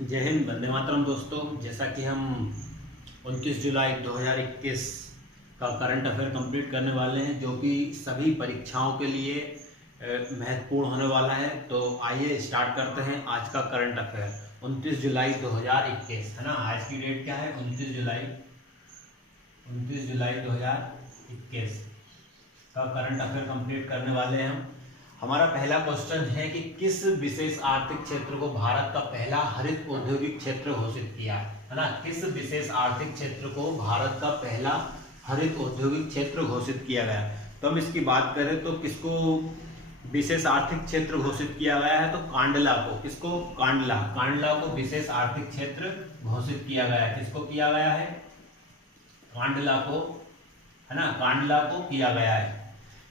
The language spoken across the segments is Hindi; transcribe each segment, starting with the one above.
जय हिंद, वंदे मातरम। दोस्तों, जैसा कि हम 29 जुलाई 2021 का करंट अफेयर कंप्लीट करने वाले हैं, जो कि सभी परीक्षाओं के लिए महत्वपूर्ण होने वाला है। तो आइए स्टार्ट करते हैं आज का करंट अफेयर। 29 जुलाई 2021 है ना, आज की डेट क्या है? 29 जुलाई 2021 का करंट अफेयर कंप्लीट करने वाले हैं हम। हमारा पहला क्वेश्चन है कि किस विशेष आर्थिक क्षेत्र को भारत का पहला हरित औद्योगिक क्षेत्र घोषित किया है ना? किस विशेष आर्थिक क्षेत्र को भारत का पहला हरित औद्योगिक क्षेत्र घोषित किया गया? तो हम इसकी बात करें तो किसको विशेष आर्थिक क्षेत्र घोषित किया गया है? तो कांडला को। किसको? कांडला को विशेष आर्थिक क्षेत्र घोषित किया गया है। किसको किया गया है? कांडला को, है ना, कांडला को किया गया है।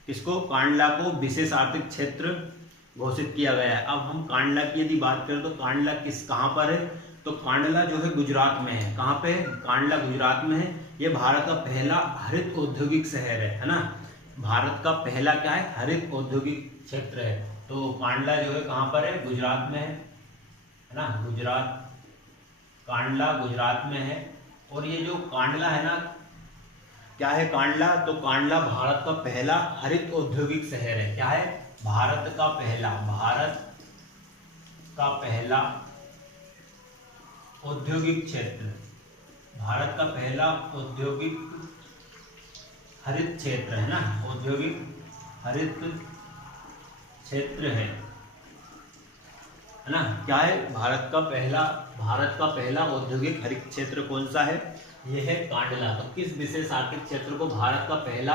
किसको? कांडला को विशेष आर्थिक क्षेत्र घोषित किया गया है। अब हम कांडला की यदि बात करें तो कांडला कहाँ पर है? तो कांडला जो है गुजरात में है। कहाँ पे? कांडला गुजरात में है। ये भारत का पहला हरित औद्योगिक शहर है ना। भारत का पहला क्या है? हरित औद्योगिक क्षेत्र है। तो कांडला जो है कहाँ पर है? गुजरात में है ना। गुजरात, कांडला गुजरात में है। और ये जो कांडला है ना, क्या है कांडला? तो कांडला भारत का पहला हरित औद्योगिक शहर है। क्या है? भारत का पहला औद्योगिक क्षेत्र, भारत का पहला औद्योगिक हरित क्षेत्र है ना। औद्योगिक हरित क्षेत्र है ना। क्या है? भारत का पहला औद्योगिक हरित क्षेत्र कौन सा है? यह है कांडला। तो किस विशेष आर्थिक क्षेत्र को भारत का पहला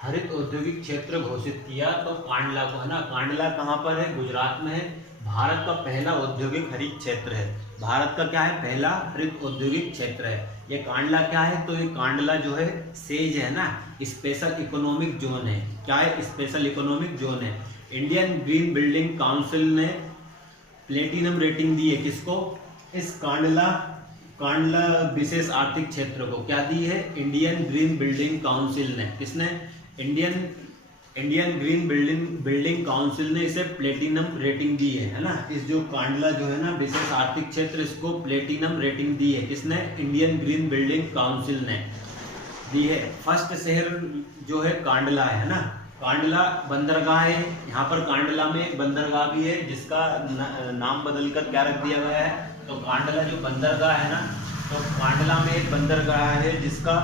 हरित औद्योगिक क्षेत्र घोषित किया? तो कांडला को, है ना। कांडला कहाँ पर है? गुजरात में है। भारत का पहला औद्योगिक हरित क्षेत्र है। भारत का क्या है? पहला हरित औद्योगिक क्षेत्र है। ये कांडला क्या है? तो ये कांडला जो है सेज है ना, स्पेशल इकोनॉमिक जोन है। क्या है? स्पेशल इकोनॉमिक जोन है। इंडियन ग्रीन बिल्डिंग काउंसिल ने प्लेटिनम रेटिंग दी है। किसको? इस कांडला विशेष आर्थिक क्षेत्र को क्या दी है? इंडियन ग्रीन बिल्डिंग काउंसिल ने। किसने? इंडियन ग्रीन बिल्डिंग काउंसिल ने इसे प्लेटिनम रेटिंग दी है ना। इस जो कांडला जो है ना विशेष आर्थिक क्षेत्र, इसको प्लेटिनम रेटिंग दी है। किसने? इंडियन ग्रीन बिल्डिंग काउंसिल ने दी है। फर्स्ट शहर जो है कांडला है ना। कांडला बंदरगाह है। यहाँ पर कांडला में एक बंदरगाह भी है जिसका नाम बदलकर क्या रख दिया गया है? तो कांडला जो बंदरगाह है ना, तो कांडला में एक बंदरगाह है जिसका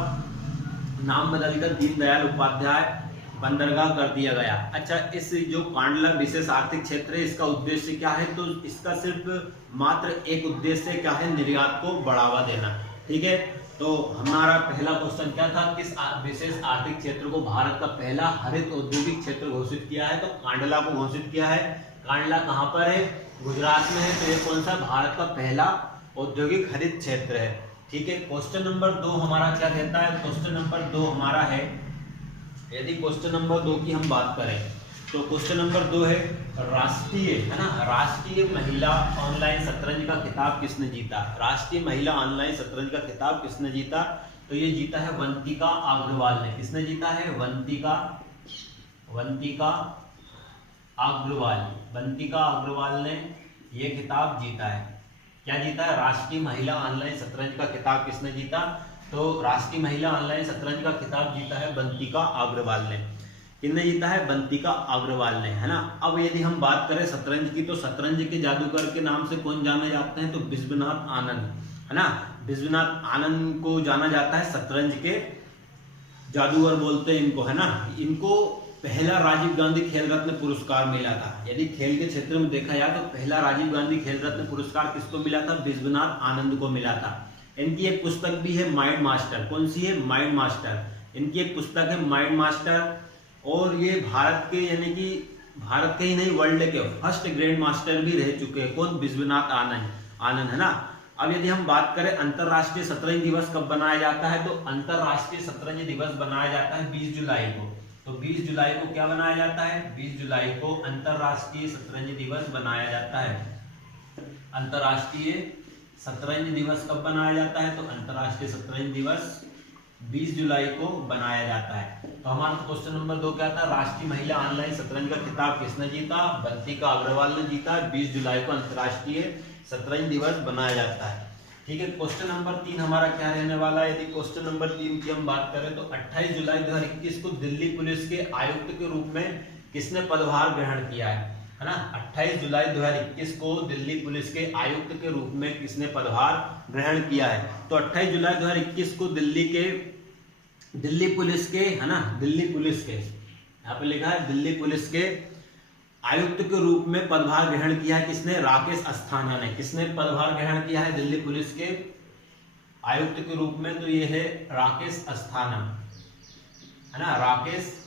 नाम बदलकर दीनदयाल उपाध्याय बंदरगाह कर दिया गया। अच्छा, इस जो कांडला विशेष आर्थिक क्षेत्र है, इसका उद्देश्य क्या है? तो इसका सिर्फ मात्र एक उद्देश्य क्या है? निर्यात को बढ़ावा देना। ठीक है। तो हमारा पहला क्वेश्चन क्या था? किस विशेष आर्थिक क्षेत्र को भारत का पहला हरित औद्योगिक क्षेत्र घोषित किया है? तो कांडला को घोषित किया है। कांडला कहाँ पर है? गुजरात में है। तो ये कौन सा? भारत का पहला औद्योगिक हरित क्षेत्र है। ठीक है। क्वेश्चन नंबर 2 हमारा क्या कहता है? क्वेश्चन नंबर 2 हमारा है, यदि क्वेश्चन नंबर 2 की हम बात करें तो क्वेश्चन नंबर 2 है राष्ट्रीय, है ना, राष्ट्रीय महिला ऑनलाइन शतरंज का खिताब किसने जीता? राष्ट्रीय महिला ऑनलाइन शतरंज का खिताब किसने जीता? तो ये जीता है वंतिका अग्रवाल ने। किसने जीता है? वंतिका अग्रवाल ने ये खिताब जीता है। क्या जीता है? राष्ट्रीय महिला ऑनलाइन शतरंज का खिताब किसने जीता? तो राष्ट्रीय महिला ऑनलाइन शतरंज का खिताब जीता है वंतिका अग्रवाल ने। किसने जीता है? वंतिका अग्रवाल ने, है ना। अब यदि हम बात करें शतरंज की, तो शतरंज के जादूगर के नाम से कौन जाने जाते हैं? तो विश्वनाथ आनंद, है ना। विश्वनाथ आनंद को जाना जाता है शतरंज के जादूगर बोलते हैं इनको, है ना। इनको पहला राजीव गांधी खेल रत्न पुरस्कार मिला था। यदि खेल के क्षेत्र में देखा जाए तो पहला राजीव गांधी खेल रत्न पुरस्कार किसको मिला था? विश्वनाथ आनंद को मिला था। इनकी एक पुस्तक भी है माइंड मास्टर। कौन सी है? Mind master. इनकी एक पुस्तक है माइंड मास्टर। और ये भारत के, यानी कि भारत के ही नहीं वर्ल्ड के फर्स्ट ग्रैंड मास्टर भी रह चुके हैं। कौन? विश्वनाथ आनंद, है ना। अब यदि हम बात करें अंतरराष्ट्रीय शतरंज दिवस कब बनाया जाता है? तो अंतरराष्ट्रीय शतरंज दिवस बनाया जाता है 20 जुलाई को। तो 20 जुलाई को क्या बनाया जाता है? 20 जुलाई को अंतरराष्ट्रीय शतरंज दिवस बनाया जाता है। अंतरराष्ट्रीय शतरंज दिवस कब बनाया जाता है? तो अंतरराष्ट्रीय शतरंज दिवस 20 जुलाई को बनाया जाता है। तो हमारा क्वेश्चन नंबर 2 क्या था, राष्ट्रीय महिला ऑनलाइन शतरंज का खिताब किसने जीता, बंतिका अग्रवाल ने जीता। 20 जुलाई को अंतर्राष्ट्रीय शतरंज दिवस बनाया जाता है। ठीक है, क्वेश्चन नंबर 3 हमारा क्या रहने वाला है। यदि क्वेश्चन नंबर 3 की हम बात करें तो 28 जुलाई 2021 को दिल्ली पुलिस के आयुक्त के रूप में किसने पदभार ग्रहण किया है ना। 28 जुलाई 2021 को दिल्ली पुलिस के आयुक्त के रूप में किसने पदभार ग्रहण किया है। तो 28 जुलाई 2021 को दिल्ली पुलिस के है ना, दिल्ली पुलिस के यहाँ पे लिखा है दिल्ली पुलिस के आयुक्त के रूप में पदभार ग्रहण किया है किसने, राकेश अस्थाना ने। किसने पदभार ग्रहण किया है दिल्ली पुलिस के आयुक्त के रूप में, तो ये है राकेश अस्थाना है ना, राकेश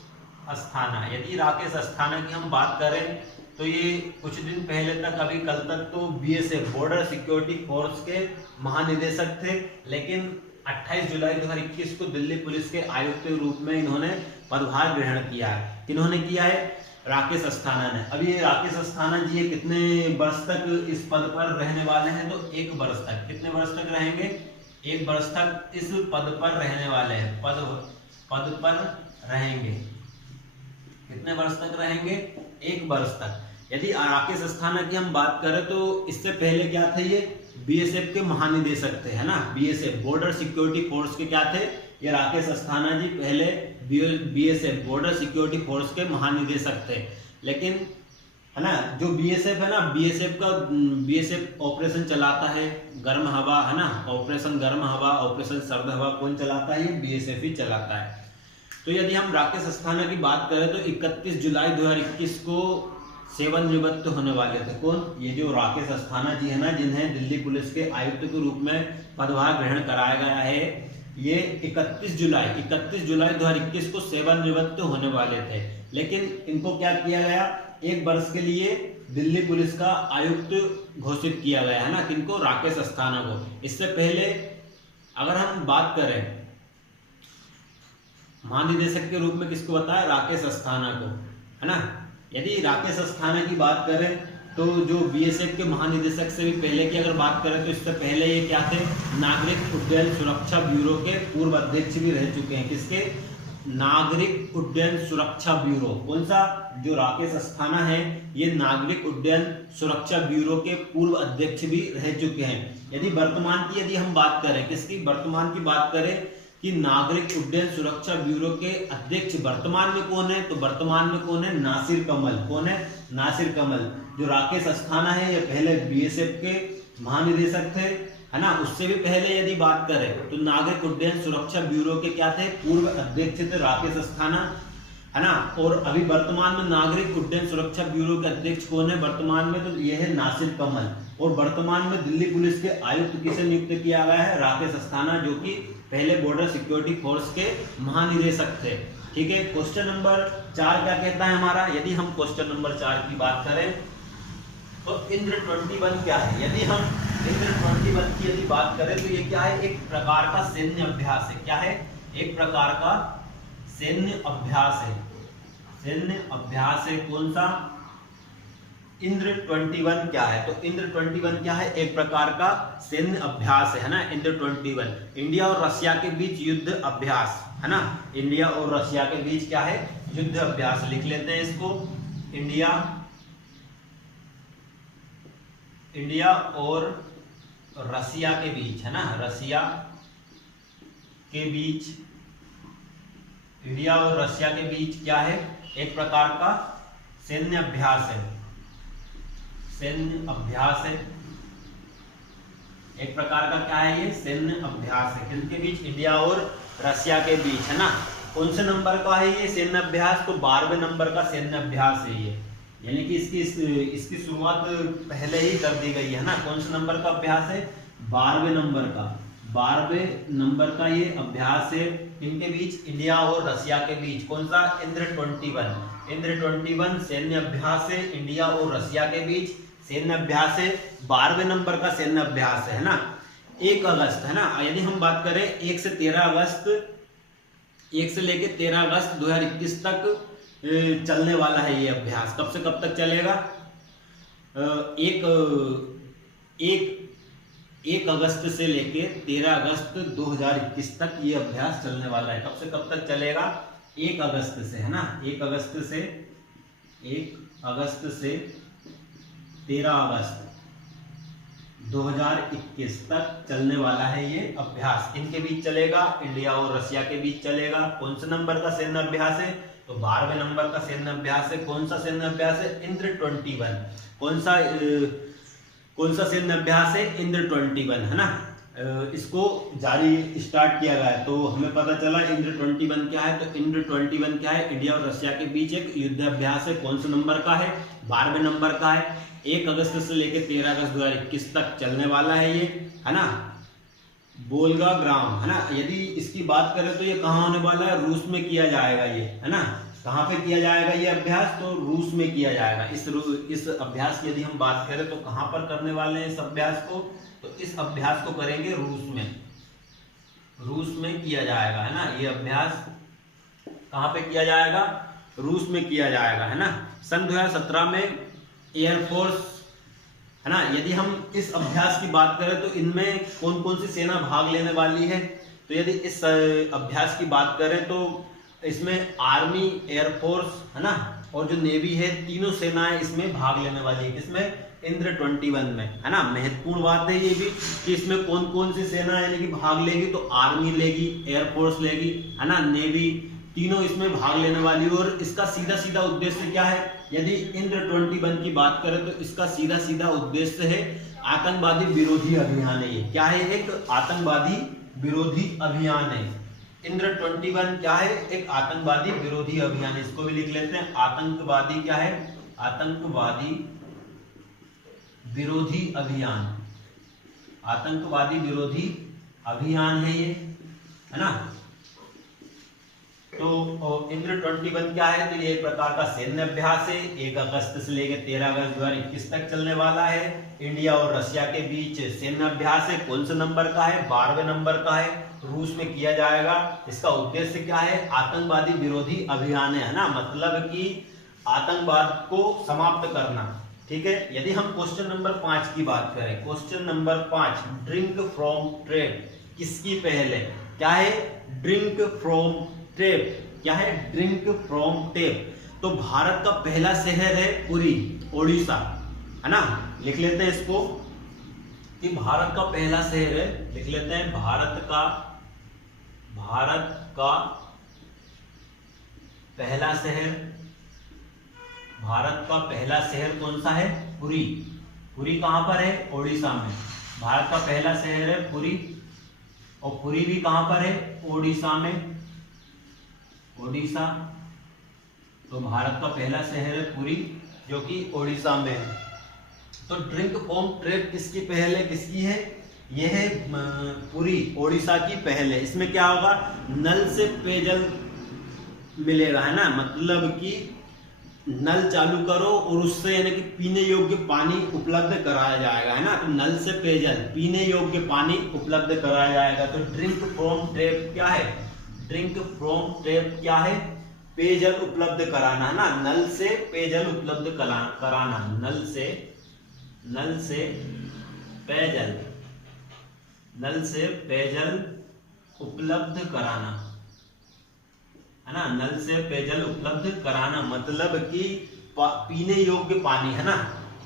अस्थाना। यदि राकेश अस्थाना की हम बात करें तो ये कुछ दिन पहले तक, अभी कल तक तो बीएसएफ बॉर्डर सिक्योरिटी फोर्स के महानिदेशक थे, लेकिन 28 जुलाई 2021 को दिल्ली पुलिस के आयुक्त के रूप में इन्होंने पदभार ग्रहण किया है। किन्होंने किया है, राकेश अस्थाना ने। अब ये राकेश अस्थाना जी ये कितने वर्ष तक इस पद पर रहने वाले हैं, तो 1 वर्ष तक। कितने वर्ष तक रहेंगे, 1 वर्ष तक इस पद पर रहने वाले हैं, पद पर रहेंगे। कितने वर्ष तक रहेंगे, 1 वर्ष तक। यदि राकेश अस्थाना की हम बात करें तो इससे पहले क्या थे, ये बीएसएफ के महानिदेशक थे है ना, बीएसएफ बॉर्डर सिक्योरिटी फोर्स के क्या थे, ये राकेश अस्थाना जी पहले बीएसएफ बॉर्डर सिक्योरिटी फोर्स के महानिदेशक थे। लेकिन है ना, जो बीएसएफ है ना, बीएसएफ ऑपरेशन चलाता है गर्म हवा है ना, ऑपरेशन गर्म हवा, ऑपरेशन सर्द हवा कौन चलाता है, ये बीएसएफ ही चलाता है। तो यदि हम राकेश अस्थाना की बात करें तो 31 जुलाई 2021 को सेवानिवृत्त होने वाले थे। कौन, ये जो राकेश अस्थाना जी है ना, जिन्हें दिल्ली पुलिस के आयुक्त के रूप में पदभार ग्रहण कराया गया है, ये 31 जुलाई 2021 को सेवानिवृत्त होने वाले थे। लेकिन इनको क्या किया गया, 1 वर्ष के लिए दिल्ली पुलिस का आयुक्त घोषित किया गया है ना, किनको, राकेश अस्थाना को। इससे पहले अगर हम बात करें महानिदेशक के रूप में किसको बताया, राकेश अस्थाना को है ना। यदि राकेश अस्थाना की बात करें तो जो बीएसएफ के महानिदेशक से भी पहले की अगर बात करें तो इससे पहले ये क्या थे, नागरिक उड्डयन सुरक्षा ब्यूरो के पूर्व अध्यक्ष भी रह चुके हैं। किसके, नागरिक उड्डयन सुरक्षा ब्यूरो। कौन सा, जो राकेश अस्थाना है ये नागरिक उड्डयन सुरक्षा ब्यूरो के पूर्व अध्यक्ष भी रह चुके हैं। यदि वर्तमान की हम बात करें, किसकी, वर्तमान की बात करें कि नागरिक उड्डयन सुरक्षा ब्यूरो के अध्यक्ष वर्तमान में कौन है, तो वर्तमान में कौन है, नासिर कमल। कौन है, नासिर कमल। जो राकेश अस्थाना है ये पहले बीएसएफ के महानिदेशक थे है ना। उससे भी पहले यदि बात करें तो नागरिक उड्डयन सुरक्षा ब्यूरो के क्या थे, पूर्व अध्यक्ष थे राकेश अस्थाना है ना। और अभी वर्तमान में नागरिक उड्डयन सुरक्षा ब्यूरो के अध्यक्ष कौन है वर्तमान में, तो ये है नासिर कमल। और वर्तमान में दिल्ली पुलिस के आयुक्त किसे नियुक्त किया गया है, राकेश अस्थाना, जो कि पहले बॉर्डर सिक्योरिटी फोर्स के महानिदेशक थे। ठीक है, क्वेश्चन नंबर 4 क्या कहता है हमारा। यदि हम क्वेश्चन नंबर 4 की बात करें तो इंद्र 21 क्या है। यदि हम इंद्र 21 की यदि बात करें तो ये क्या है, एक प्रकार का सैन्य अभ्यास है। क्या है, एक प्रकार का सैन्य अभ्यास है। सैन्य अभ्यास है कौन सा, इंद्र 21 क्या है, तो इंद्र 21 क्या है, एक प्रकार का सैन्य अभ्यास है ना। इंद्र 21 इंडिया और रशिया के बीच युद्ध अभ्यास है ना। इंडिया और रशिया के बीच क्या है, युद्ध अभ्यास। लिख लेते हैं इसको, इंडिया और रशिया के बीच है ना, रशिया के बीच, इंडिया और रशिया के बीच क्या है, एक प्रकार का सैन्य अभ्यास है। सैन्य अभ्यास है, एक प्रकार का क्या है, ये सैन्य अभ्यास है। किसके बीच, इंडिया और रशिया के बीच है ना। कौन से नंबर का है ये सैन्य अभ्यास, तो 12वें नंबर का सैन्य अभ्यास है ये, यानी कि इसकी शुरुआत पहले ही कर दी गई है ना। कौन से नंबर का अभ्यास है, 12वें नंबर का, 12वें नंबर का ये अभ्यास है। इनके बीच, इंडिया और रशिया के बीच। कौन सा, इंद्र 21। इंद्र 21 सैन्य अभ्यास है, इंडिया और रशिया के बीच सैन्य अभ्यास है, 12वें नंबर का सैन्य अभ्यास है ना। 1 अगस्त है ना। यदि हम बात करें 1 से 13 अगस्त, 1 से लेकर 13 अगस्त 2021 तक चलने वाला है ये अभ्यास। कब से कब तक चलेगा, एक 1 अगस्त से लेके 13 अगस्त 2021 तक ये अभ्यास चलने वाला है। कब से कब तक चलेगा? 1 अगस्त से, है ना, 1 अगस्त से 13 अगस्त 2021 तक चलने वाला है ये अभ्यास। इनके बीच चलेगा, इंडिया और रशिया के बीच चलेगा। कौन से नंबर का सैन्य अभ्यास है? तो 12वें नंबर का सैन्य अभ्यास है। कौन सा सैन्य अभ्यास है? इंद्र 21। कौन सा सैन्य अभ्यास है? इंद्र 21, है ना। इसको जारी स्टार्ट किया गया है, तो हमें पता चला इंद्र 21 क्या है। तो इंद्र 21 क्या है? इंडिया और रशिया के बीच एक युद्ध अभ्यास है। कौन से नंबर का है? 12वें नंबर का है। 1 अगस्त से लेकर 13 अगस्त 2021 तक चलने वाला है ये, है ना। वोल्गा ग्राम, है ना। यदि इसकी बात करें तो ये कहाँ होने वाला है? रूस में किया जाएगा ये, है ना। कहाँ पे किया जाएगा ये अभ्यास? तो रूस में किया जाएगा। इस अभ्यास की यदि हम बात करें तो कहाँ पर करने वाले हैं इस अभ्यास को? तो इस अभ्यास को करेंगे रूस में किया जाएगा, है ना। ये अभ्यास कहाँ पे किया जाएगा? रूस में किया जाएगा, है ना। सन 2017 में एयरफोर्स, है ना। यदि हम इस अभ्यास की बात करें तो इनमें कौन कौन सी सेना भाग लेने वाली है? तो यदि इस अभ्यास की बात करें तो इसमें आर्मी, एयरफोर्स, है ना, और जो नेवी है, तीनों सेनाएं इसमें भाग लेने वाली है। किसमें? इंद्र 21 में, है ना। महत्वपूर्ण बात है ये भी कि इसमें कौन कौन सी सेना यानी कि भाग लेगी। तो आर्मी लेगी, एयरफोर्स लेगी, है ना, नेवी, तीनों इसमें भाग लेने वाली। और इसका सीधा सीधा उद्देश्य क्या है? यदि इंद्र 21 की बात करें तो इसका सीधा सीधा उद्देश्य है आतंकवादी विरोधी अभियान है। ये क्या है? एक आतंकवादी विरोधी अभियान है। इंद्र 21 क्या है? एक आतंकवादी विरोधी अभियान है। इसको भी लिख लेते हैं, आतंकवादी क्या है? आतंकवादी विरोधी अभियान। आतंकवादी विरोधी अभियान है ये, है ना। तो इंद्र 21 क्या है? तो ये एक प्रकार का सैन्य अभ्यास है। 1 अगस्त से लेकर 13 अगस्त 2021 तक चलने वाला है। इंडिया और रशिया के बीच सैन्य अभ्यास है। कौन से नंबर का है? 12वें नंबर का है। रूस में किया जाएगा। इसका उद्देश्य क्या है? आतंकवादी विरोधी अभियान है ना, मतलब कि आतंकवाद को समाप्त करना। ठीक है। यदि हम क्वेश्चन नंबर 5 की बात करें, question number 5, drink from trap किसकी पहल है? क्या है? Drink from trap. क्या है? Drink from tape. तो भारत का पहला शहर है पुरी, ओडिशा, है ना। लिख लेते हैं इसको कि भारत का पहला शहर है, लिख लेते हैं भारत का पहला शहर। भारत का पहला शहर कौन सा है? पुरी। पुरी कहां पर है? ओडिशा में। भारत का पहला शहर है पुरी, और पुरी भी कहां पर है? ओडिशा में। ओडिशा। तो भारत का पहला शहर है पुरी, जो कि ओडिशा में है। तो ड्रिंक फ्रॉम ट्रेप किसकी पहल है? किसकी है? यह है पुरी, ओडिशा की पहल है। इसमें क्या होगा? नल से पेयजल मिलेगा, है ना। मतलब कि नल चालू करो और उससे यानी कि पीने योग्य पानी उपलब्ध कराया जाएगा, है ना। तो नल से पेयजल, पीने योग्य पानी उपलब्ध कराया जाएगा। तो ड्रिंक फ्रॉम ट्रेप क्या है? ड्रिंक फ्रॉम ट्रेप क्या है? पेयजल उपलब्ध कराना, है ना। नल से पेयजल उपलब्ध कराना। नल से पेयजल उपलब्ध कराना, है ना। नल से पेयजल उपलब्ध कराना मतलब कि पीने योग्य पानी, है ना।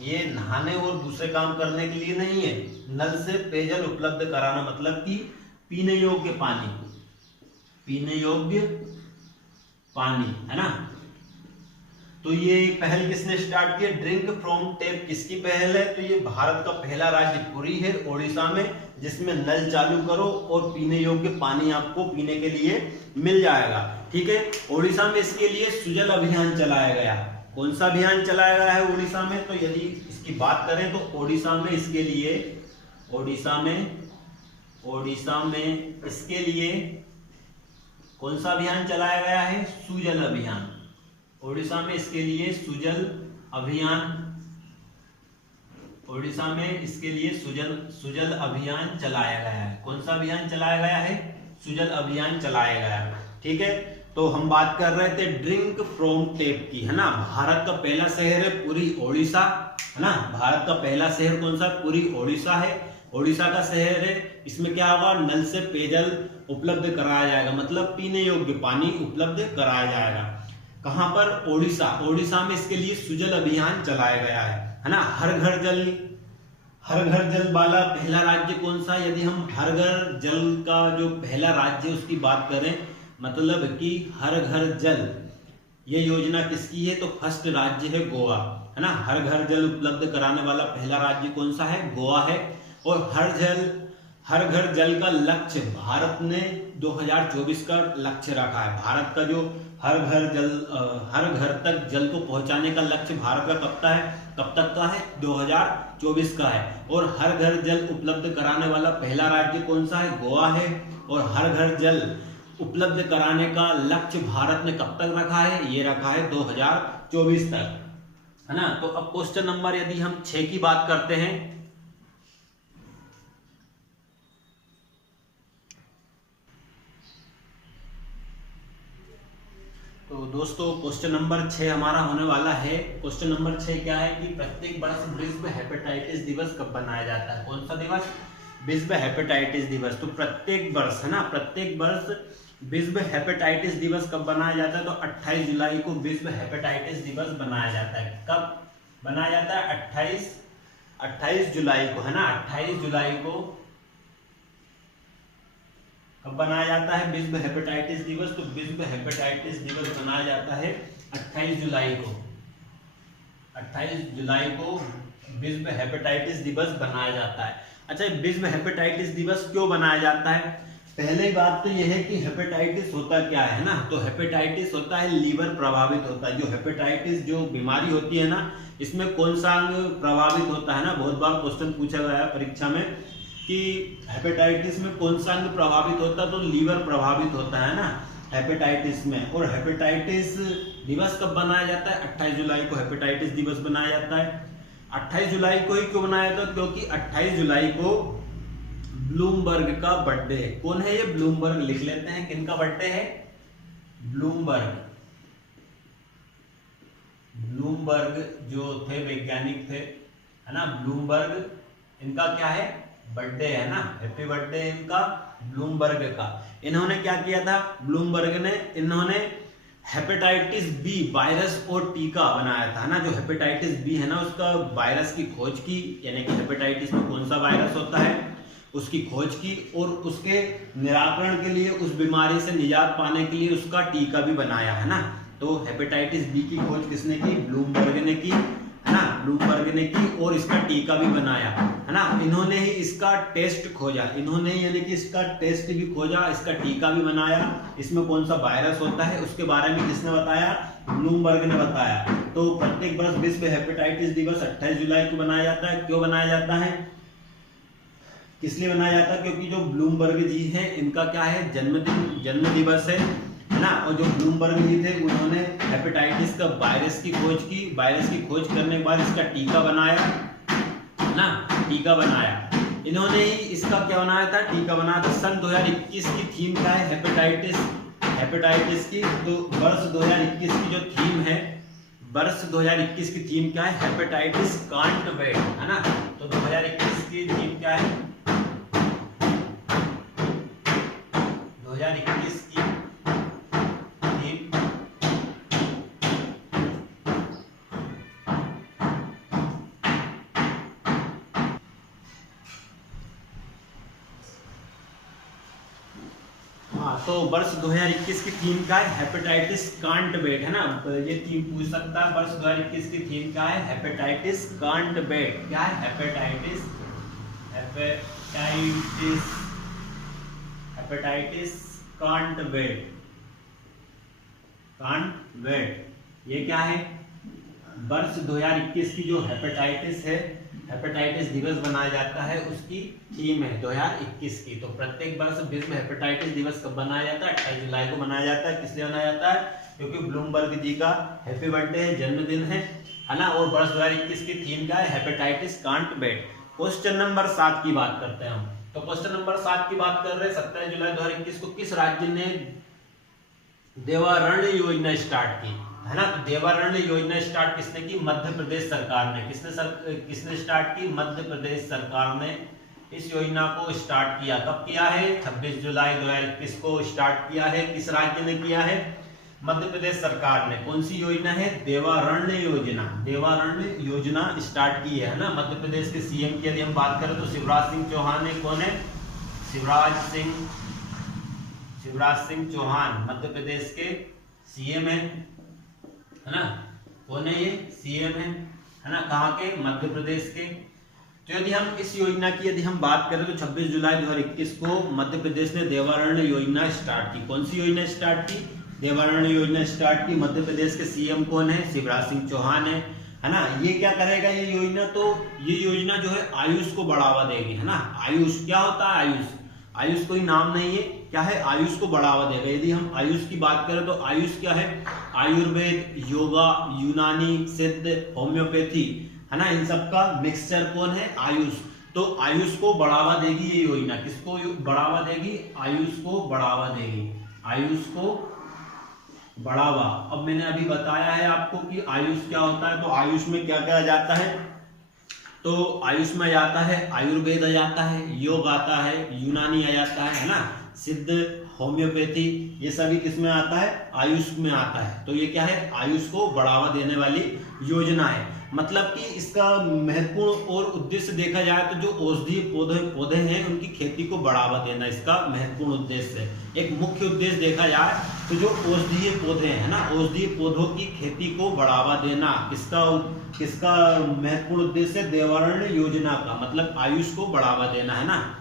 ये नहाने और दूसरे काम करने के लिए नहीं है। नल से पेयजल उपलब्ध कराना मतलब कि पीने योग्य पानी, पीने योग्य पानी, है ना। तो ये पहल किसने स्टार्ट की? ड्रिंक फ्रॉम टेप किसकी पहल है? तो ये भारत का पहला राज्य पुरी है, ओडिशा में, जिसमें नल चालू करो और पीने योग्य पानी आपको पीने के लिए मिल जाएगा। ठीक है। ओडिशा में इसके लिए सुजल अभियान चलाया गया। कौन सा अभियान चलाया गया है ओडिशा में? तो यदि इसकी बात करें तो ओडिशा में इसके लिए कौन सा अभियान चलाया गया है? सुजल अभियान। ओडिशा में इसके लिए सुजल अभियान, ओडिशा में इसके लिए सुजल अभियान चलाया गया है। कौन सा अभियान चलाया गया है? सुजल अभियान चलाया गया है। ठीक है। तो हम बात कर रहे थे ड्रिंक फ्रॉम टेप की, है ना। भारत का पहला शहर है पुरी, ओडिशा, है ना। भारत का पहला शहर कौन सा? पुरी, ओडिशा है, ओडिशा का शहर है, इसमें क्या होगा, नल से पेयजल उपलब्ध कराया जाएगा, मतलब पीने योग्य पानी उपलब्ध कराया जाएगा। कहां पर, ओडिशा। ओडिशा में इसके लिए सुजल अभियान चलाया गया है ना। हर घर जल वाला पहला राज्य कौन सा, यदि हम हर घर जल का जो पहला राज्य है उसकी बात करें, मतलब कि हर घर जल ये योजना किसकी है, तो फर्स्ट राज्य है गोवा, है ना। हर घर जल उपलब्ध कराने वाला पहला राज्य कौन सा है, गोवा है। और हर घर जल का लक्ष्य भारत ने 2024 का लक्ष्य रखा है। भारत का जो हर घर तक जल को पहुंचाने का लक्ष्य भारत का कब तक का है, 2024 का है। और हर घर जल उपलब्ध कराने वाला पहला राज्य कौन सा है, गोवा है। और हर घर जल उपलब्ध कराने का लक्ष्य भारत ने कब तक रखा है, ये रखा है 2024 तक, है ना। तो अब क्वेश्चन नंबर यदि हम 6 की बात करते हैं, तो दोस्तों क्वेश्चन नंबर 6 हमारा होने वाला है। क्वेश्चन नंबर 6 क्या है कि प्रत्येक वर्ष विश्व हेपेटाइटिस दिवस कब मनाया जाता है, कौन सा दिवस, विश्व हेपेटाइटिस दिवस। तो प्रत्येक वर्ष, है ना, प्रत्येक वर्ष विश्व हेपेटाइटिस दिवस कब मनाया जाता है, तो 28 जुलाई को विश्व हेपेटाइटिस दिवस मनाया जाता है। कब मनाया जाता है, 28 जुलाई को, है ना। 28 जुलाई को कब बनाया जाता है विश्व हेपेटाइटिस दिवस, तो विश्व हेपेटाइटिस दिवस मनाया जाता है 28 जुलाई को। 28 जुलाई को विश्व हेपेटाइटिस दिवस मनाया जाता है। अच्छा, विश्व हेपेटाइटिस दिवस क्यों मनाया जाता है, पहले बात तो यह है कि हेपेटाइटिस होता क्या है ना। तो हेपेटाइटिस होता है लीवर प्रभावित होता है। जो हेपेटाइटिस जो बीमारी होती है ना, इसमें कौन सा अंग प्रभावित होता है ना, बहुत बार क्वेश्चन पूछा गया है परीक्षा में कि हेपेटाइटिस में कौन सा अंग प्रभावित होता है, तो लीवर प्रभावित होता है ना हेपेटाइटिस में। और हेपेटाइटिस दिवस कब बनाया जाता है, 28 जुलाई को हेपेटाइटिस दिवस बनाया जाता है। 28 जुलाई को ही क्यों बनाया जाता है, क्योंकि 28 जुलाई को ब्लूमबर्ग का बर्थडे है। कौन है ये ब्लूमबर्ग, लिख लेते हैं किनका बर्थडे है, ब्लूमबर्ग जो थे वैज्ञानिक थे, है ना, ब्लूमबर्ग, इनका क्या है, बर्थडे है ना, हैप्पी बर्थडे इनका ब्लूमबर्ग का। इन्होंने क्या किया था, ब्लूमबर्ग ने, इन्होंने हेपेटाइटिस बी वायरस और टीका बनाया था ना। जो हेपेटाइटिस बी है ना, उसका वायरस की खोज की, यानी कि हेपेटाइटिस में कौन सा वायरस होता है उसकी खोज की, और उसके निराकरण के लिए, उस बीमारी से निजात पाने के लिए उसका टीका भी बनाया, है ना। तो हेपेटाइटिस बी की खोज किसने की, ब्लूमबर्ग ने की, है ना, ब्लूमबर्ग ने की, और इसका टीका भी बनाया, है ना। इन्होंने ही इसका टेस्ट खोजा, इन्होंने यानी कि इसका टेस्ट भी खोजा, इसका टीका भी बनाया। इसमें कौन सा वायरस होता है उसके बारे में किसने बताया, ब्लूमबर्ग ने बताया। तो प्रत्येक वर्ष विश्व हेपेटाइटिस दिवस 28 जुलाई को बनाया जाता है। क्यों बनाया जाता है, किस लिए बनाया जाता है, क्योंकि जो ब्लूमबर्ग जी हैं इनका क्या है, जन्म दिवस है ना। और जो ब्लूमबर्ग जी थे उन्होंने हेपेटाइटिस का वायरस की खोज की, वायरस की खोज करने के बाद इसका टीका बनाया ना, टीका बनाया। इन्होंने ही इसका क्या बनाया था, टीका बनाया था। सन 2021 की थीम क्या है, हेपेटाइटिस की। तो वर्ष 2021 की जो थीम है, वर्ष 2021 की थीम क्या है, हेपेटाइटिस कांट वेट, है ना। तो 2021 की थीम क्या है, 2021 की थीम, तो वर्ष 2021 की थीम क्या है, हेपेटाइटिस कांट वेट, है ना। ये थीम पूछ सकता है, वर्ष 2021 की थीम क्या है, हेपेटाइटिस कांट वेट। क्या है, हेपेटाइटिस कांट वेट, ये क्या है, वर्ष 2021 की जो हेपेटाइटिस है, हेपेटाइटिस दिवस बनाया जाता है, उसकी थीम है 2021 की। तो प्रत्येक वर्ष विश्व हेपेटाइटिस दिवस कब मनाया जाता है, 28 जुलाई को मनाया जाता है। किस लिए मनाया जाता है, क्योंकि ब्लूमबर्ग जी का हैप्पी बर्थडे है, जन्मदिन है ना। और वर्ष 2021 की थीम क्या है, hepatitis can't wait. Question number 7 की बात करते हैं हम। तो क्वेश्चन नंबर 7 की बात कर रहे हैं, 27 जुलाई 2021 को किस राज्य ने देवारण्य योजना स्टार्ट की, है ना। तो देवारण्य योजना स्टार्ट किसने की, मध्य प्रदेश सरकार ने। किसने स्टार्ट की, मध्य प्रदेश सरकार ने इस योजना को स्टार्ट किया? कब किया है? 26 जुलाई 2021 को स्टार्ट किया है। किस राज्य ने किया है? मध्य प्रदेश सरकार ने। कौन सी योजना है? देवारण्य योजना। देवारण्य योजना स्टार्ट की है ना। मध्य प्रदेश के सीएम की यदि हम बात करें तो शिवराज सिंह चौहान है। कौन है? शिवराज सिंह चौहान मध्य प्रदेश के सीएम है ना। कौन है ये? सीएम है ना। कहाँ के? मध्य प्रदेश के। तो यदि हम इस योजना की यदि हम बात करें तो 26 जुलाई 2021 को मध्य प्रदेश ने देवारण्य योजना स्टार्ट की। कौन सी योजना स्टार्ट की? देवारण्य योजना स्टार्ट की। मध्य प्रदेश के सीएम कौन है? शिवराज सिंह चौहान है ना। ये क्या करेगा ये योजना? तो ये योजना जो है आयुष को बढ़ावा देगी, है ना। आयुष क्या होता है? आयुष, आयुष कोई नाम नहीं है, क्या है? आयुष को बढ़ावा देगा। यदि हम आयुष की बात करें तो आयुष क्या है? आयुर्वेद, योगा, यूनानी, सिद्ध, होम्योपैथी, है ना। इन सब का मिक्सचर कौन है? आयुष। तो आयुष को बढ़ावा देगी ये योजना। किसको बढ़ावा देगी? आयुष को बढ़ावा देगी। आयुष को बढ़ावा। अब मैंने अभी बताया है आपको कि आयुष क्या होता है। तो आयुष में क्या क्या आ जाता है? तो आयुष में आ जाता है आयुर्वेद आ जाता है, योग आता है, यूनानी आ जाता है ना, सिद्ध, होम्योपैथी, ये सभी किस में आता है? आयुष में आता है। तो ये क्या है? आयुष को बढ़ावा देने वाली योजना है। मतलब कि इसका महत्वपूर्ण और उद्देश्य देखा जाए तो जो औषधीय पौधे हैं उनकी खेती को बढ़ावा देना इसका महत्वपूर्ण उद्देश्य है। एक मुख्य उद्देश्य देखा जाए तो जो औषधीय पौधे हैं ना, औषधीय पौधों की खेती को बढ़ावा देना किसका महत्वपूर्ण उद्देश्य है? देवारण्य योजना का। मतलब आयुष को बढ़ावा देना, है ना।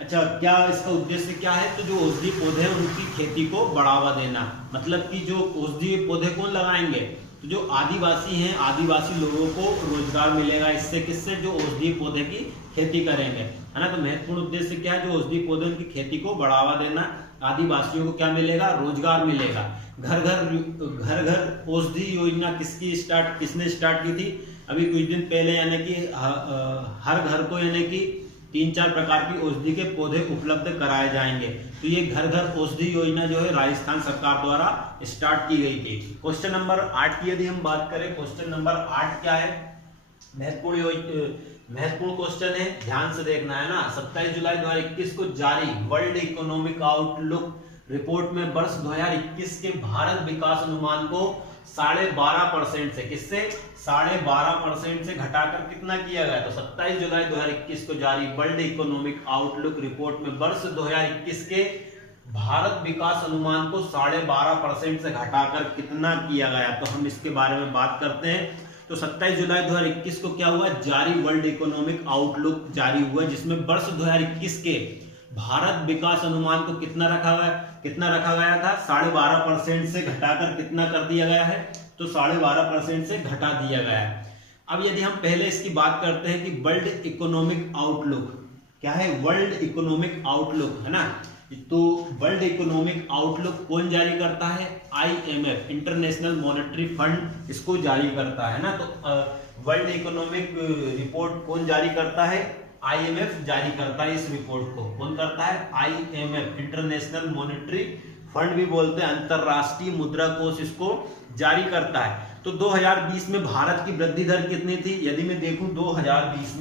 अच्छा, क्या इसका उद्देश्य क्या है? तो जो औषधीय पौधे हैं उनकी खेती को बढ़ावा देना। मतलब कि जो औषधीय पौधे कौन लगाएंगे? तो जो आदिवासी हैं, आदिवासी लोगों को रोजगार मिलेगा इससे। किससे? जो औषधीय पौधे की खेती करेंगे, है ना। तो महत्वपूर्ण उद्देश्य क्या है? जो औषधीय पौधे की खेती को बढ़ावा देना। आदिवासियों को क्या मिलेगा? रोजगार मिलेगा। घर घर औषधि योजना किसने स्टार्ट की थी? अभी कुछ दिन पहले, यानी कि हर घर को यानी कि 3-4 प्रकार की औषधि के पौधे उपलब्ध कराए जाएंगे। तो ये घर घर औषधि योजना जो है राजस्थान सरकार द्वारा स्टार्ट की गई थी। क्वेश्चन नंबर 8 की यदि हम बात करें, क्वेश्चन नंबर 8 क्या है? महत्वपूर्ण क्वेश्चन है, ध्यान से देखना है ना। 27 जुलाई 2021 को जारी वर्ल्ड इकोनॉमिक आउटलुक रिपोर्ट में वर्ष 2021 के भारत विकास अनुमान को 12.5% से, किससे? 12.5% से घटाकर कितना किया गया? तो 27 जुलाई 2021 को जारी वर्ल्ड इकोनॉमिक आउटलुक रिपोर्ट में वर्ष 2021 के भारत विकास अनुमान को 12.5% से घटाकर कितना किया गया? तो हम इसके बारे में बात करते हैं। तो 27 जुलाई 2021 को क्या हुआ? जारी वर्ल्ड इकोनॉमिक आउटलुक जारी हुआ, जिसमें वर्ष 2021 के भारत विकास अनुमान को कितना रखा गया था? 12.5% से घटाकर कितना कर दिया गया है? तो 12.5% से घटा दिया गया है। अब यदि हम पहले इसकी बात करते हैं कि वर्ल्ड इकोनॉमिक आउटलुक क्या है? वर्ल्ड इकोनॉमिक आउटलुक, है ना। तो वर्ल्ड इकोनॉमिक आउटलुक कौन जारी करता है? IMF, इंटरनेशनल मॉनेटरी फंड इसको जारी करता है ना। तो वर्ल्ड इकोनॉमिक रिपोर्ट कौन जारी करता है? IMF जारी करता है इस रिपोर्ट को। कौन करता है? IMF, इंटरनेशनल मॉनेटरी फंड भी बोलते हैं, अंतरराष्ट्रीय मुद्रा कोष इसको जारी करता है। तो 2020 में भारत की वृद्धि दर कितनी थी? यदि मैं देखूं 2020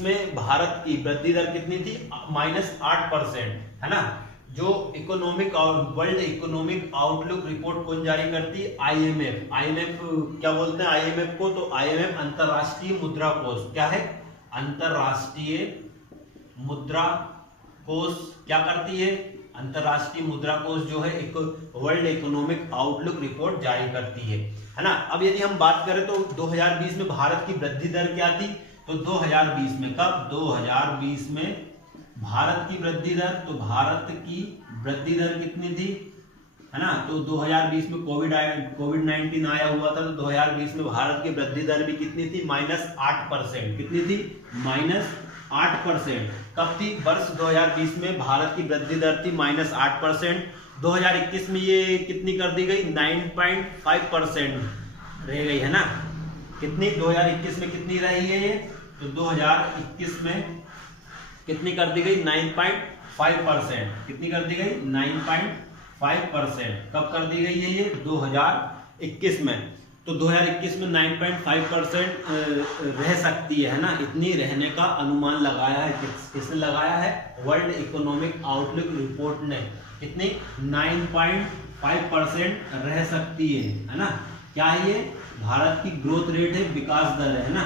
में भारत की वृद्धि दर कितनी थी? -8%, है ना। जो इकोनॉमिक और वर्ल्ड इकोनॉमिक आउटलुक रिपोर्ट कौन जारी करती है? IMF क्या बोलते हैं IMF को? तो IMF अंतरराष्ट्रीय मुद्रा कोष क्या है? अंतरराष्ट्रीय मुद्रा कोष क्या करती है? अंतरराष्ट्रीय मुद्रा कोष जो है एक वर्ल्ड इकोनॉमिक आउटलुक रिपोर्ट जारी करती है ना। अब यदि हम बात करें तो 2020 में भारत की वृद्धि दर क्या थी? तो 2020 में, कब? 2020 में भारत की वृद्धि दर, तो भारत की वृद्धि दर कितनी थी, है ना। तो 2020 में कोविड-19 आया हुआ था, तो 2020 में भारत की वृद्धि दर भी कितनी थी? -8%। कितनी थी? -8%। कब थी? वर्ष 2020 में भारत की वृद्धि दर थी -8%। 2021 में ये कितनी कर दी गई? 9.5% रह गई, है ना। कितनी? 2021 में कितनी रही है ये? तो 2021 में कितनी कर दी गई? 9.5%। कितनी कर दी गई? 9.5%। कब कर दी गई है ये? 2021 में। तो 2021 में 9.5% रह सकती है ना, इतनी रहने का अनुमान लगाया है। किसने लगाया है? वर्ल्ड इकोनॉमिक आउटलुक रिपोर्ट ने। कितनी? 9.5% रह सकती है ना। क्या है ये? भारत की ग्रोथ रेट है, विकास दर है ना।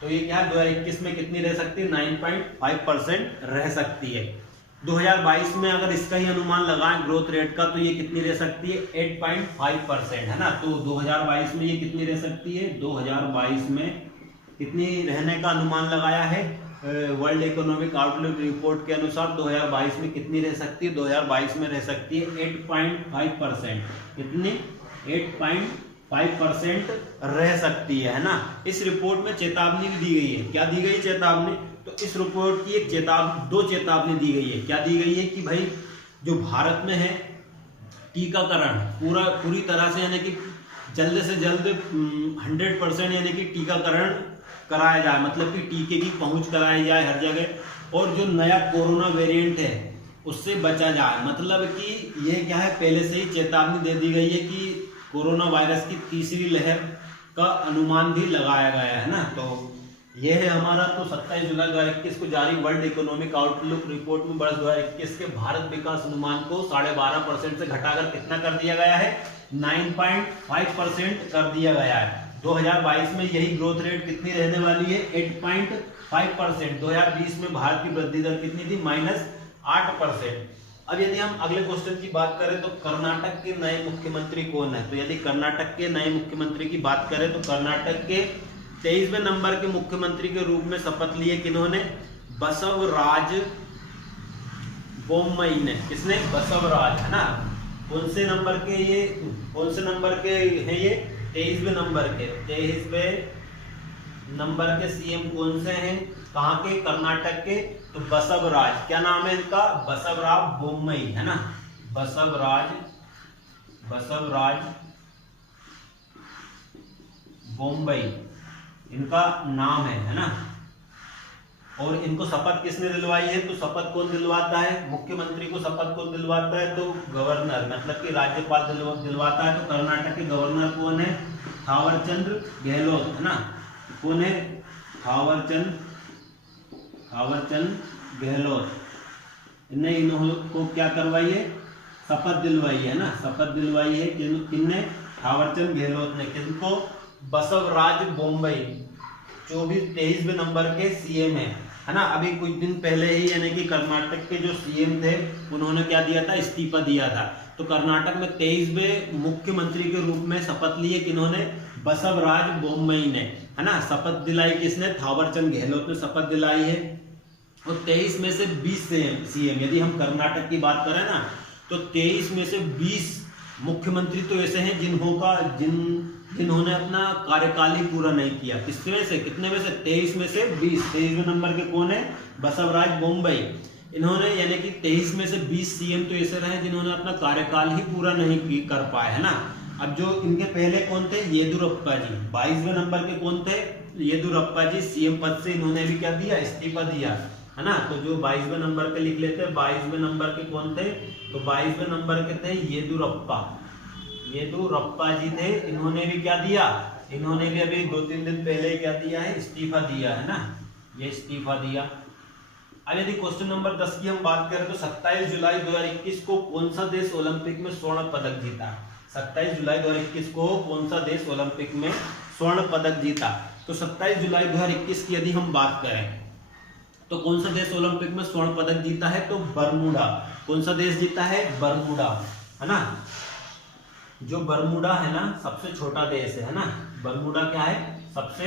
तो ये क्या है? 2021 में कितनी रह सकती है? 9.5% रह सकती है। 2022 में अगर इसका ही अनुमान लगाएं ग्रोथ रेट का, तो ये कितनी रह सकती है? 8.5% है ना। तो 2022 में ये कितनी रह सकती है? 2022 में कितनी रहने का अनुमान लगाया है? वर्ल्ड इकोनॉमिक आउटलुक रिपोर्ट के अनुसार 2022 में कितनी रह सकती है? 2022 में रह सकती है 8.5%। कितनी? 8.5% रह सकती है ना। इस रिपोर्ट में चेतावनी भी दी गई है। क्या दी गई चेतावनी? तो इस रिपोर्ट की एक दो चेतावनी दी गई है। क्या दी गई है? कि भाई जो भारत में है टीकाकरण पूरी तरह से, यानी कि जल्द से जल्द 100% यानी कि टीकाकरण कराया जाए, मतलब कि टीके की पहुंच कराई जाए हर जगह। और जो नया कोरोना वेरिएंट है उससे बचा जाए। मतलब कि ये क्या है? पहले से ही चेतावनी दे दी गई है कि कोरोना वायरस की तीसरी लहर का अनुमान भी लगाया गया है ना। तो ये है हमारा तो 27 जुलाई 2021 को जारी वर्ल्ड इकोनॉमिक आउटलुक रिपोर्ट में वर्ष 2021 के भारत विकास अनुमान को 12.5% से घटाकर कितना कर दिया गया है? 9.5% कर दिया गया है। 2022 में यही ग्रोथ रेट कितनी रहने वाली है? 8.5%। 2020 में भारत की वृद्धि दर कितनी थी? -8%। अब यदि हम अगले क्वेश्चन की बात करें तो कर्नाटक के नए मुख्यमंत्री कौन है? तो यदि कर्नाटक के नए मुख्यमंत्री की बात करें तो कर्नाटक के 23वें नंबर के मुख्यमंत्री के रूप में शपथ लिए किन्होंने? बसवराज बोम्मई ने। किसने? बसवराज, है ना। कौन से नंबर के हैं ये? 23वें नंबर के। 23वें नंबर के सीएम कौन से हैं? कहाँ के? कर्नाटक के। तो बसवराज, क्या नाम है इनका? बसवराज बोम्मई, है ना। बसवराज बोम्मई इनका नाम है ना। और इनको शपथ किसने दिलवाई है? तो शपथ कौन दिलवाता है? मुख्यमंत्री को शपथ कौन दिलवाता है? तो गवर्नर, मतलब कि राज्यपाल दिलवाता है। तो कर्नाटक के गवर्नर कौन है? थावरचंद गहलोत, है ना। कौन है? थावरचंद गहलोत। इन्होंने क्या करवाई है? शपथ दिलवाई है ना। शपथ दिलवाई है किसने? थावरचंद गहलोत ने। किनको? बसवराज बोम्मई, 23वें नंबर के सीएम है ना। अभी कुछ दिन पहले ही यानी कि कर्नाटक के जो सीएम थे उन्होंने क्या दिया था? इस्तीफा दिया था। तो कर्नाटक में 23वें मुख्यमंत्री के रूप में शपथ लिए किन्होंने? बसवराज बोम्मई ने, है ना। शपथ दिलाई किसने? थावरचंद गहलोत ने शपथ दिलाई है। और 23 में से 20 सीएम, यदि हम कर्नाटक की बात करें ना, तो 23 में से 20 मुख्यमंत्री तो ऐसे हैं जिन्होंने अपना कार्यकाल ही पूरा नहीं किया। किसमें से? कितने में से? 23 में से 20। 23वें नंबर के कौन है? बसवराज बोम्मई। इन्होंने यानी कि 23 में से 20 सीएम तो ऐसे रहे जिन्होंने अपना कार्यकाल ही पूरा नहीं कर पाए, है ना। अब जो इनके पहले कौन थे? येदुरप्पा जी। 22वें नंबर के कौन थे? येदुरप्पा जी। सीएम पद से इन्होंने भी क्या दिया? इस्तीफा दिया, है ना। तो जो 22वें नंबर के लिख लेते हैं, 22वें नंबर के कौन थे? तो 22वें नंबर के थे येदुरप्पा जी थे। इन्होंने भी क्या दिया? इन्होंने भी अभी 2-3 दिन पहले क्या दिया है? इस्तीफा दिया, है ना। ये इस्तीफा दिया। अब यदि क्वेश्चन नंबर 10 की हम बात करें तो 27 जुलाई 2021 को कौन सा देश ओलंपिक में स्वर्ण पदक जीता? 27 जुलाई 2021 को कौन सा देश ओलंपिक में स्वर्ण पदक जीता? तो 27 जुलाई 2021 की यदि हम बात करें तो कौन सा देश ओलंपिक में स्वर्ण पदक जीता है? तो बरमूडा। कौन सा देश जीता है? बरमूडा, है ना। जो बरमूडा है ना, सबसे छोटा देश है ना। बरमूडा क्या है? सबसे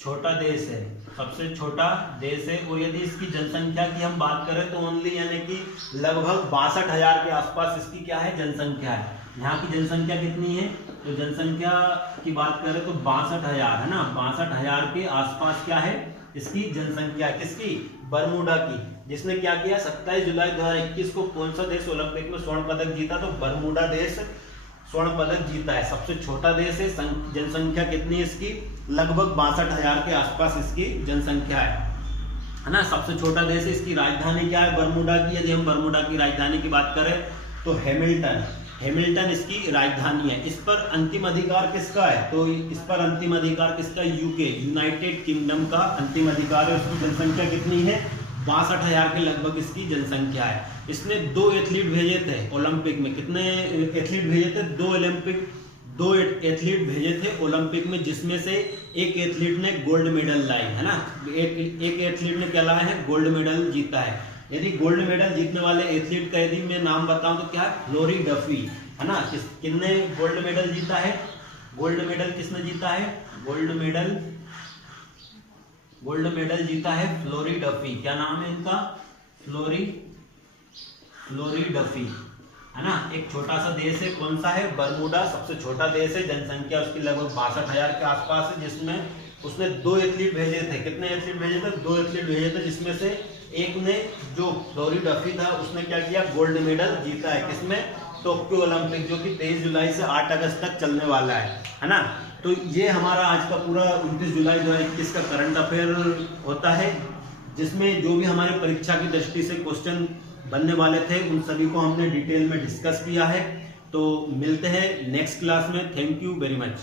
छोटा देश है। सबसे छोटा देश है। और यदि इसकी जनसंख्या की हम बात करें तो ओनली यानी कि लगभग 62,000 के आसपास इसकी क्या है? जनसंख्या है। यहाँ की जनसंख्या कितनी है? तो जनसंख्या की बात करें तो 62,000, है ना। 62,000 के आसपास क्या है इसकी जनसंख्या? किसकी? बरमूडा की। जिसने क्या किया? 27 जुलाई 2021 को कौन सा देश ओलंपिक में स्वर्ण पदक जीता? तो बरमूडा देश स्वर्ण पदक जीता है। सबसे छोटा देश है। जनसंख्या कितनी है इसकी? लगभग 62,000 के आसपास इसकी जनसंख्या है ना। सबसे छोटा देश है। इसकी राजधानी क्या है बरमूडा की? यदि हम बरमूडा की राजधानी की बात करें तो हैमिल्टन। हैमिल्टन इसकी राजधानी है। इस पर अंतिम अधिकार किसका है? तो इस पर अंतिम अधिकार किसका? यूके, यूनाइटेड किंगडम का अंतिम अधिकार है। उसकी जनसंख्या कितनी है? 62,000 के लगभग इसकी जनसंख्या है। इसने 2 एथलीट भेजे थे ओलंपिक में। कितने एथलीट भेजे थे? 2 एथलीट भेजे थे ओलंपिक में, जिसमें से एक एथलीट ने गोल्ड मेडल लाई है ना। एक एथलीट ने क्या लाया है? गोल्ड मेडल जीता है। यदि गोल्ड मेडल जीतने वाले एथलीट का यदि मैं नाम बताऊं तो क्या है? फ्लोरी डफी है ना। किसने गोल्ड मेडल जीता है? गोल्ड मेडल किसने जीता है? गोल्ड मेडल जीता है फ्लोरी डफी। क्या नाम है इनका? फ्लोरी डफी है ना। एक छोटा सा देश है, कौन सा है? बरमूडा, सबसे छोटा देश है। जनसंख्या उसकी लगभग 62,000 के आसपास है। जिसमें उसने 2 एथलीट भेजे थे। कितने एथलीट भेजे थे? 2 एथलीट भेजे थे, जिसमें से एक ने, जो फ्लोरी डफी था, उसने क्या किया? गोल्ड मेडल जीता है। किसमें? टोक्यो ओलंपिक, जो कि 23 जुलाई से 8 अगस्त तक चलने वाला है ना। तो ये हमारा आज का पूरा 29 जुलाई 2021 का करंट अफेयर होता है, जिसमें जो भी हमारे परीक्षा की दृष्टि से क्वेश्चन बनने वाले थे उन सभी को हमने डिटेल में डिस्कस किया है। तो मिलते हैं नेक्स्ट क्लास में। Thank you very much.